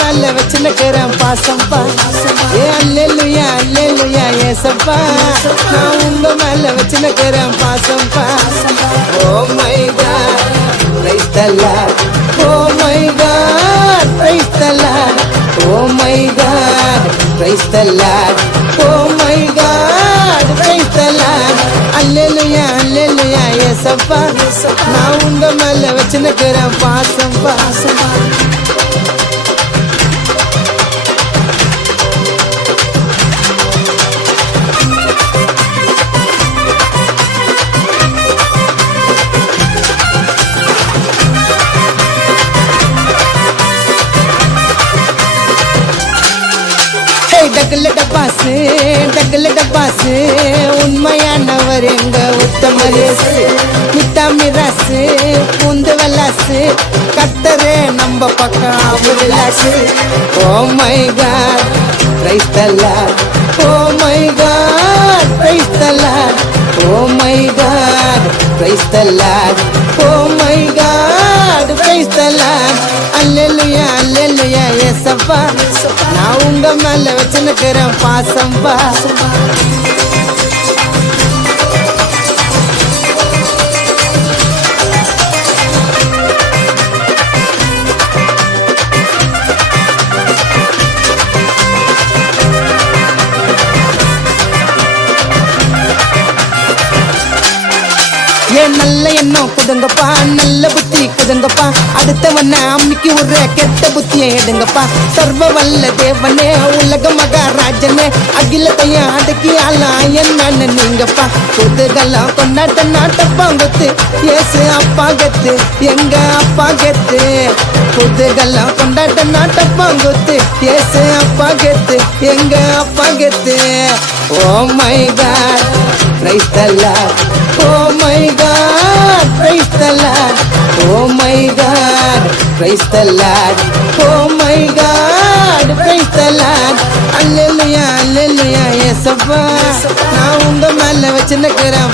மேல வச்சுன்னுக்கிறேன் பாசம்பா. ஏ அல்லேலூயா அல்லேலூயா ஏசப்பா, நான் உங்க மேல வச்சுன்னுக்கிறேன் பாசம்பா. Oh my God praise the Lord, oh my God praise the Lord, oh my God praise the Lord, oh my God praise the Lord. Hallelujah hallelujah ஏசப்பா, நான் உங்க மேல வச்சுன்னுக்கிறேன் பாசம்பா. டக்குல டப்பாசு டக்குல டப்பாசு, உண்மையானவர் எங்க உத்தமரேசு. மிட்டா மிராசு பூந்து வல்லாசு, கத்தரே நம்ம பக்கம் விளாசு. Oh my God praise the Lord, oh my God praise the Lord, oh my God praise the Lord, oh my God praise the Lord. Hallelujah hallelujah ஏசப்பா, நான் உங்க மேல வச்சுன்னுக்கிறேன் பாசம்பா. ஏன் நல்ல எண்ணம் குதுங்கப்பா, நல்ல புத்தி குதுங்கப்பா, அடுத்தவன அம்மிக்கு ஒரு கெட்ட புத்தியை எடுங்கப்பா. சர்வ வல்ல தேவனே உலக மகாராஜனே, அகிலத்தையும் அடக்கி ஆளாயன் நான் நீங்கப்பா. குதுகலாம் கொண்டாட்ட நாட்டப்பாங்கத்து, ஏசு அப்பா கத்து எங்க அப்பா கத்து. குதுகலாம் கொண்டாட்ட நாட்டப்பாங்கத்து, ஏசு அப்பா கத்து எங்க அப்பா கத்து. Oh my God praise the Lord, oh my God praise the Lord, oh my God praise the Lord, oh my God praise the Lord. Hallelujah hallelujah ஏசப்பா, நான் உங்க மேல வச்சுன்னுக்கிறேன்